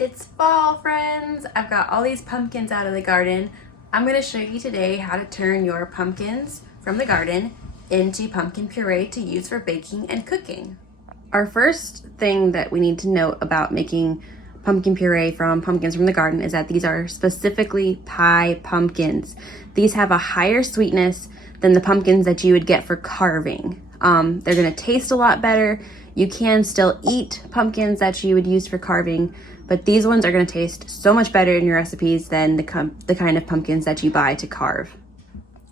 It's fall, friends. I've got all these pumpkins out of the garden. I'm going to show you today how to turn your pumpkins from the garden into pumpkin puree to use for baking and cooking. Our first thing that we need to note about making pumpkin puree from pumpkins from the garden is that these are specifically pie pumpkins. These have a higher sweetness than the pumpkins that you would get for carving. They're going to taste a lot better. You can still eat pumpkins that you would use for carving, but these ones are going to taste so much better in your recipes than the kind of pumpkins that you buy to carve.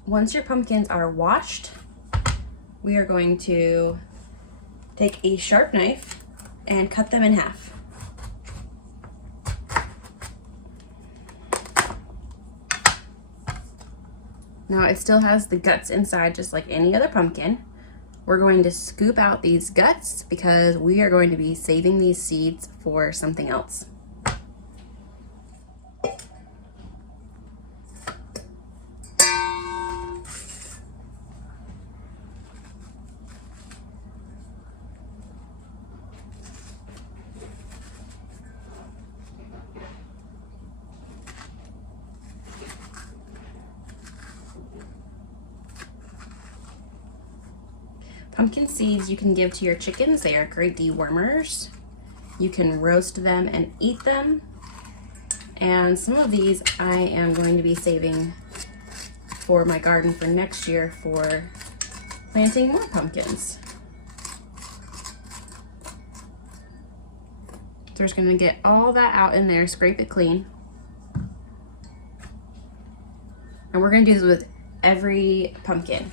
Once your pumpkins are washed, we are going to take a sharp knife and cut them in half. Now it still has the guts inside just like any other pumpkin. We're going to scoop out these guts because we are going to be saving these seeds for something else. Pumpkin seeds you can give to your chickens. They are great dewormers. You can roast them and eat them. And some of these I am going to be saving for my garden for next year for planting more pumpkins. So we're just going to get all that out in there, scrape it clean. And we're going to do this with every pumpkin.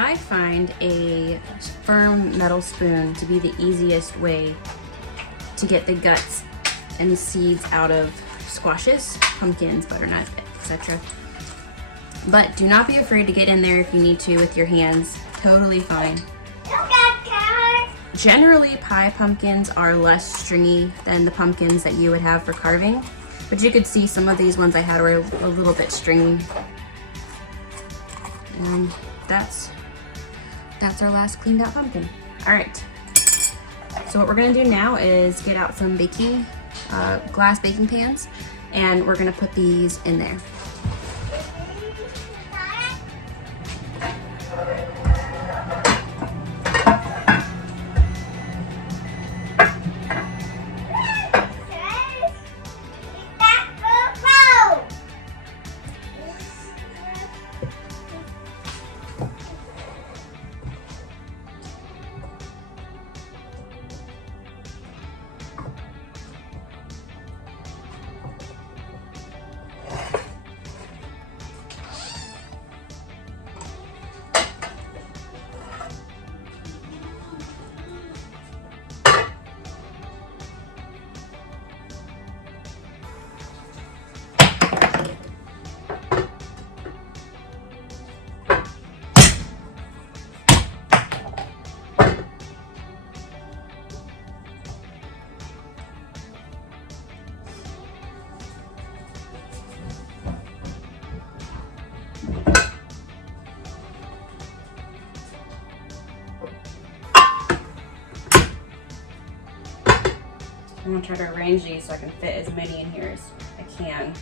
I find a firm metal spoon to be the easiest way to get the guts and the seeds out of squashes, pumpkins, butternut, etc. But do not be afraid to get in there if you need to with your hands. Totally fine. Generally, pie pumpkins are less stringy than the pumpkins that you would have for carving, but you could see some of these ones I had were a little bit stringy. And that's our last cleaned out pumpkin. All right, so what we're gonna do now is get out some baking, glass baking pans, and we're gonna put these in there. I'm gonna try to arrange these so I can fit as many in here as I can.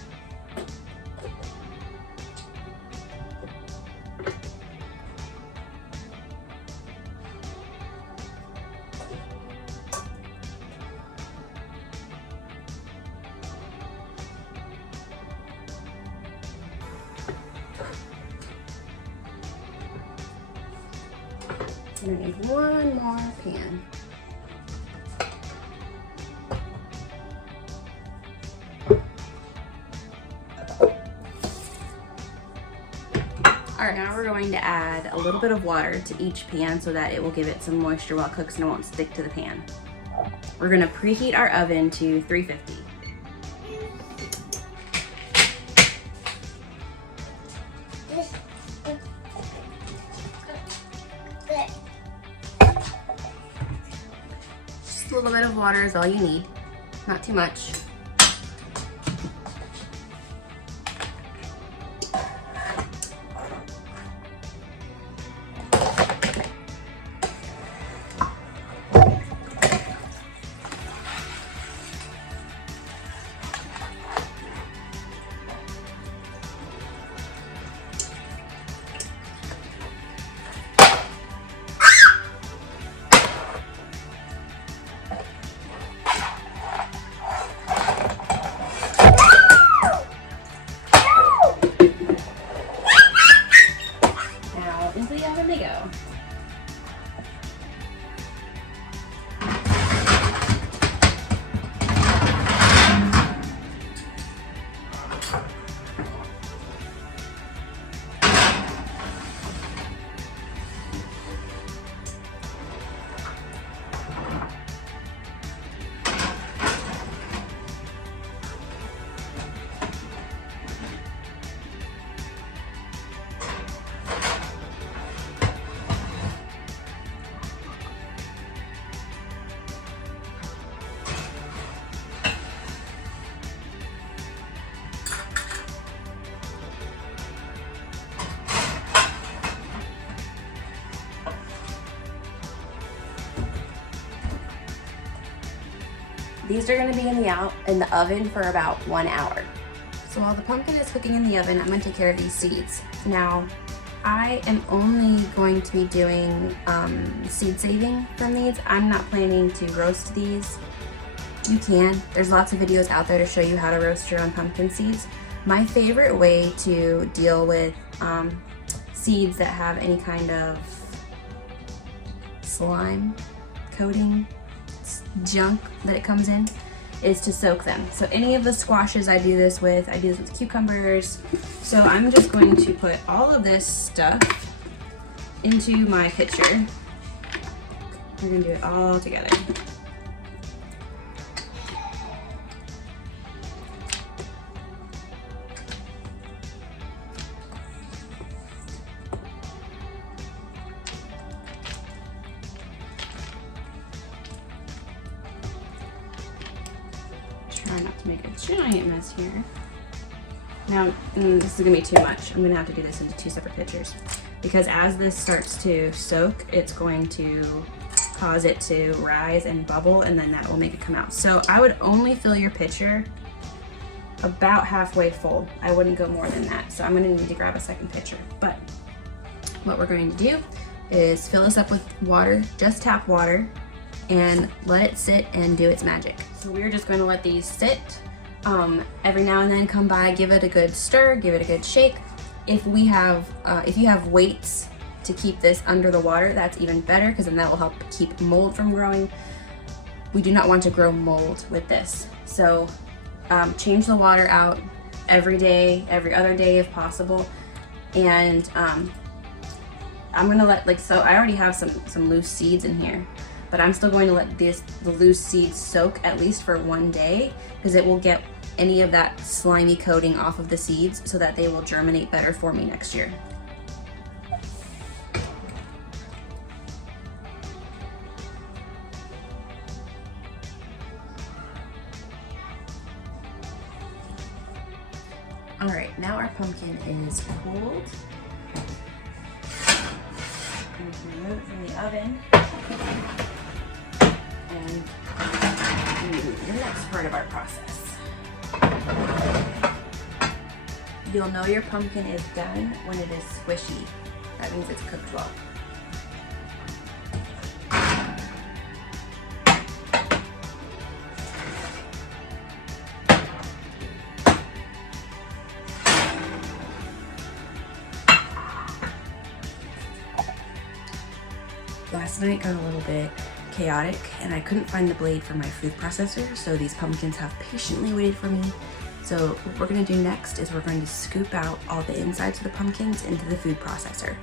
And I need one more pan. Alright, now we're going to add a little bit of water to each pan so that it will give it some moisture while it cooks and it won't stick to the pan. We're going to preheat our oven to 350. Just a little bit of water is all you need, not too much. Into the oven they go. These are going to be in the oven for about 1 hour. So while the pumpkin is cooking in the oven, I'm going to take care of these seeds. Now, I am only going to be doing seed saving from these. I'm not planning to roast these. You can. There's lots of videos out there to show you how to roast your own pumpkin seeds. My favorite way to deal with seeds that have any kind of slime coating junk that it comes in is to soak them. So any of the squashes I do this with cucumbers. So I'm just going to put all of this stuff into my pitcher. We're gonna do it all together. Try not to make a giant mess here. Now, this is gonna be too much. I'm gonna have to do this into 2 separate pitchers because as this starts to soak, it's going to cause it to rise and bubble, and then that will make it come out. So I would only fill your pitcher about halfway full. I wouldn't go more than that. So I'm gonna need to grab a second pitcher. But what we're going to do is fill this up with water, just tap water, and let it sit and do its magic. So we're just going to let these sit. Every now and then come by, give it a good stir, give it a good shake. If you have weights to keep this under the water, that's even better because then that will help keep mold from growing. We do not want to grow mold with this. So change the water out every day, every other day if possible. And I'm gonna let, so I already have some loose seeds in here, but I'm still going to let the loose seeds soak at least for 1 day because it will get any of that slimy coating off of the seeds so that they will germinate better for me next year. All right, now our pumpkin is cooled. And remove it from the oven and do the next part of our process. You'll know your pumpkin is done when it is squishy. That means it's cooked well. Last night got a little bit chaotic and I couldn't find the blade for my food processor, so these pumpkins have patiently waited for me. So what we're going to do next is we're going to scoop out all the insides of the pumpkins into the food processor.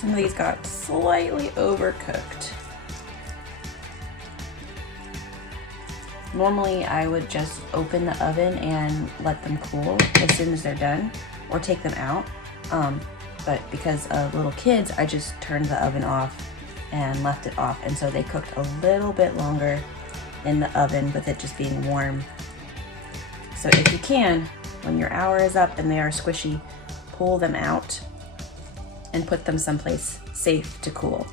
Some of these got slightly overcooked. Normally I would just open the oven and let them cool as soon as they're done, or take them out. But because of little kids, I just turned the oven off and left it off. And so they cooked a little bit longer in the oven with it just being warm. So if you can, when your hour is up and they are squishy, pull them out and put them someplace safe to cool.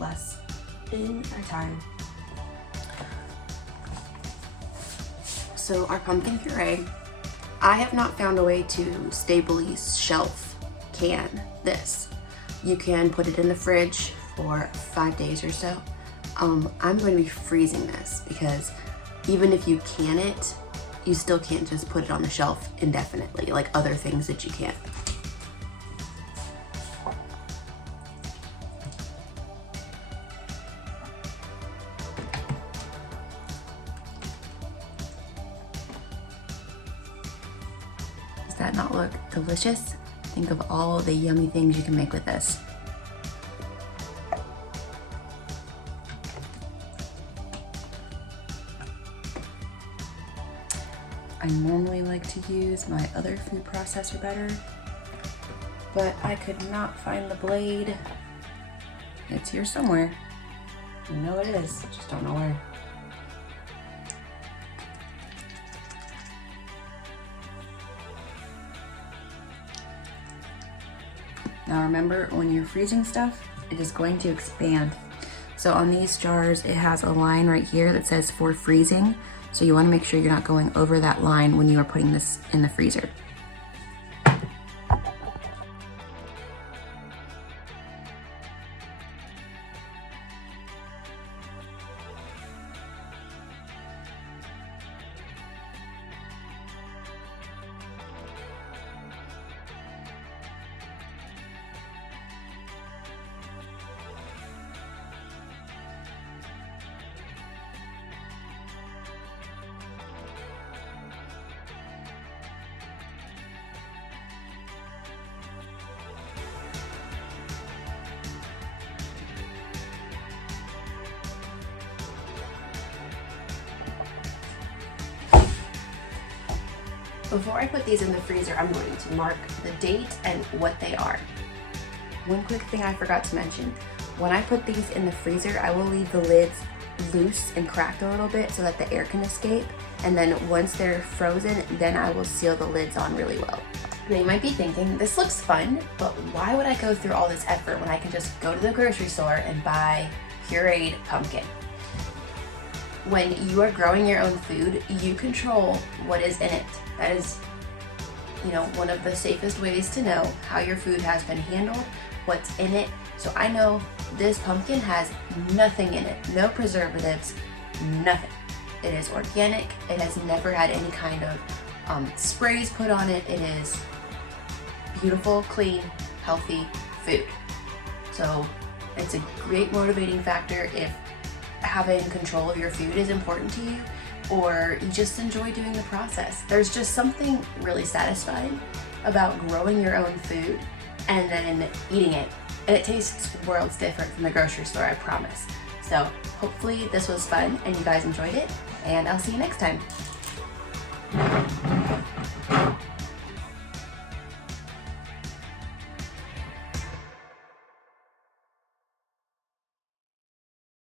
Less in a time. So our pumpkin puree, I have not found a way to stably shelf can this. You can put it in the fridge for 5 days or so. I'm going to be freezing this because even if you can it, you still can't just put it on the shelf indefinitely like other things that you can. Does that not look delicious? Think of all the yummy things you can make with this. I normally like to use my other food processor better, but I could not find the blade. It's here somewhere. You know it is, just don't know where. Now remember, when you're freezing stuff, it is going to expand. So on these jars, it has a line right here that says for freezing. So you want to make sure you're not going over that line when you are putting this in the freezer. Before I put these in the freezer, I'm going to mark the date and what they are. One quick thing I forgot to mention, when I put these in the freezer, I will leave the lids loose and cracked a little bit so that the air can escape. And then once they're frozen, then I will seal the lids on really well. And you might be thinking, this looks fun, but why would I go through all this effort when I can just go to the grocery store and buy pureed pumpkin? When you are growing your own food, you control what is in it. That is, one of the safest ways to know how your food has been handled, what's in it. So I know this pumpkin has nothing in it, no preservatives, nothing. It is organic. It has never had any kind of sprays put on it. It is beautiful, clean, healthy food. So it's a great motivating factor if having control of your food is important to you, or you just enjoy doing the process. There's just something really satisfying about growing your own food and then eating it. And it tastes worlds different from the grocery store, I promise. So hopefully this was fun and you guys enjoyed it, and I'll see you next time.